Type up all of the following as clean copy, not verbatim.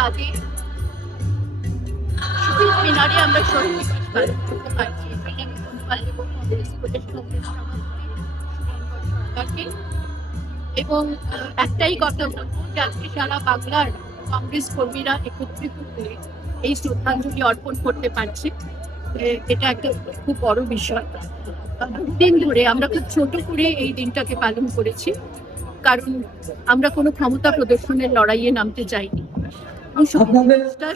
কাজে শহীদ মিনারে আমরা শহীদ দিবস পালন করতে পারছি। এবং সরকারকে এবং একটাই কথা বলবো যে আজকে সারা বাংলার কংগ্রেস কর্মীরা একত্রিত হয়ে এই শ্রদ্ধাঞ্জলি অর্পণ করতে পারছে। এটা একটা খুব বড় বিষয়। দিন ধরে আমরা খুব ছোট করে এই দিনটাকে পালন করেছি, কারণ আমরা কোনো ক্ষমতা প্রদর্শনের লড়াইয়ে নামতে চাইনি।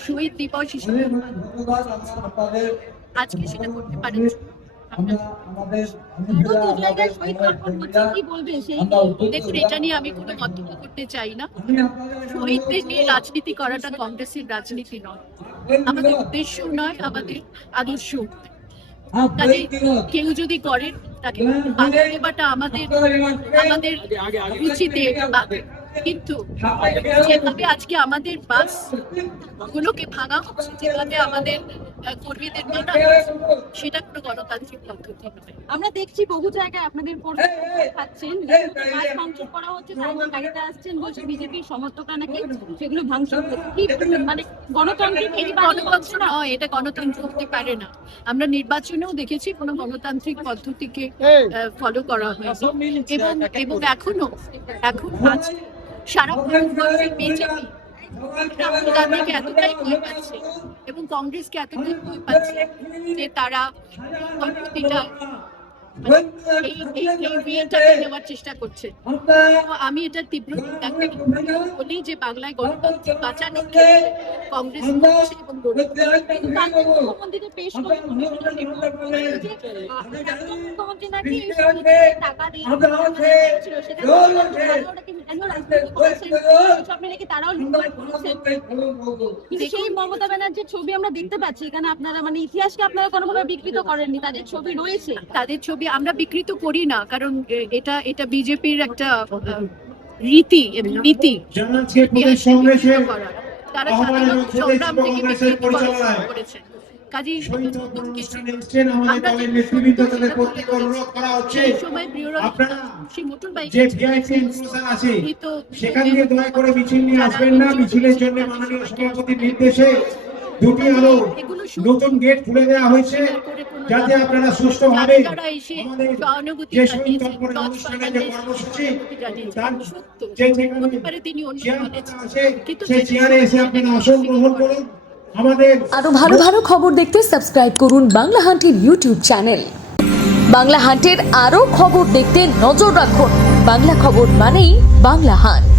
শহীদ দিবস হিসেবে আজকে সেটা করতে পারি। দেখুন, এটা নিয়ে আমি কোনো মন্তব্য করতে চাই না। শহীদদের নিয়ে রাজনীতি করাটা কংগ্রেসের রাজনীতি নয়, আমাদের উদ্দেশ্য নয়, আমাদের আদর্শ। কেউ যদি করেন তাকে বাধা দেওয়াটা আমাদের রুচিতে, কিন্তু যেভাবে আজকে আমাদের বাস গুলোকে ভাঙা হচ্ছে, যেভাবে আমাদের কর্মীদের মারা সেটা কোনো গণতান্ত্রিক পদ্ধতি নয়। আমরা দেখছি বহু জায়গায় আপনাদের খাচ্ছেন, বাস ভাঙচুর করা হচ্ছে, তারা গাড়িতে আসছেন, বলছে বিজেপির সমর্থকরা নাকি সেগুলো ভাঙচুর মানে গণতান্ত্রিক গণতন্ত্র নয়, এটা গণতন্ত্র হতে পারে না। আমরা নির্বাচনেও দেখেছি কোনো গণতান্ত্রিক পদ্ধতিকে ফলো করা হয়েছে এবং এখনো সারা ভারতবর্ষের বিজেপি রাহুল গান্ধীকে এতটাই ভয় পাচ্ছে এবং কংগ্রেসকে এতটাই ভয় পাচ্ছে যে তারা পদ্ধতিটা নেওয়ার চেষ্টা করছে। আমি এটা তীব্র বলি যে বাংলায় গণতন্ত্র বাঁচানোর ক্ষেত্রে কংগ্রেস করছে এবং মুখ্যমন্ত্রীকে পেশ করে মুখ্যমন্ত্রী নাকি টাকা দিয়ে তারাও সেই মমতা ব্যানার্জির ছবি আমরা দেখতে পাচ্ছি এখানে। আপনারা মানে ইতিহাসকে আপনারা কোনোভাবে বিকৃত করেননি, তাদের ছবি রয়েছে। তাদের ছবি আমরা বিকৃত করি না, কারণ এটা বিজেপির একটা রীতি এবং নীতি। তারা সাধারণ সংগ্রাম থেকে বিকৃত করেছে। কাজেই সময় মোটর বাইক সেখান দিয়ে দয়া করে মিছিল নিয়ে আসবেন না। মিছিলের জন্য মাননীয় সভাপতির নির্দেশে দুটি আলো নতুন গেট খুলে দেওয়া হয়েছে, যাতে আপনারা সুষ্ঠুভাবে আমাদের যে শহীদ তর্পণের অনুষ্ঠানের যে কর্মসূচি তার যে সেই চেয়ারে এসে আপনারা আসন গ্রহণ করুন। আরো ভালো ভালো খবর দেখতে সাবস্ক্রাইব করুন বাংলা হান্টের ইউটিউব চ্যানেল। বাংলা হান্টের আরো খবর দেখতে নজর রাখুন। বাংলা খবর মানেই বাংলা হান্ট।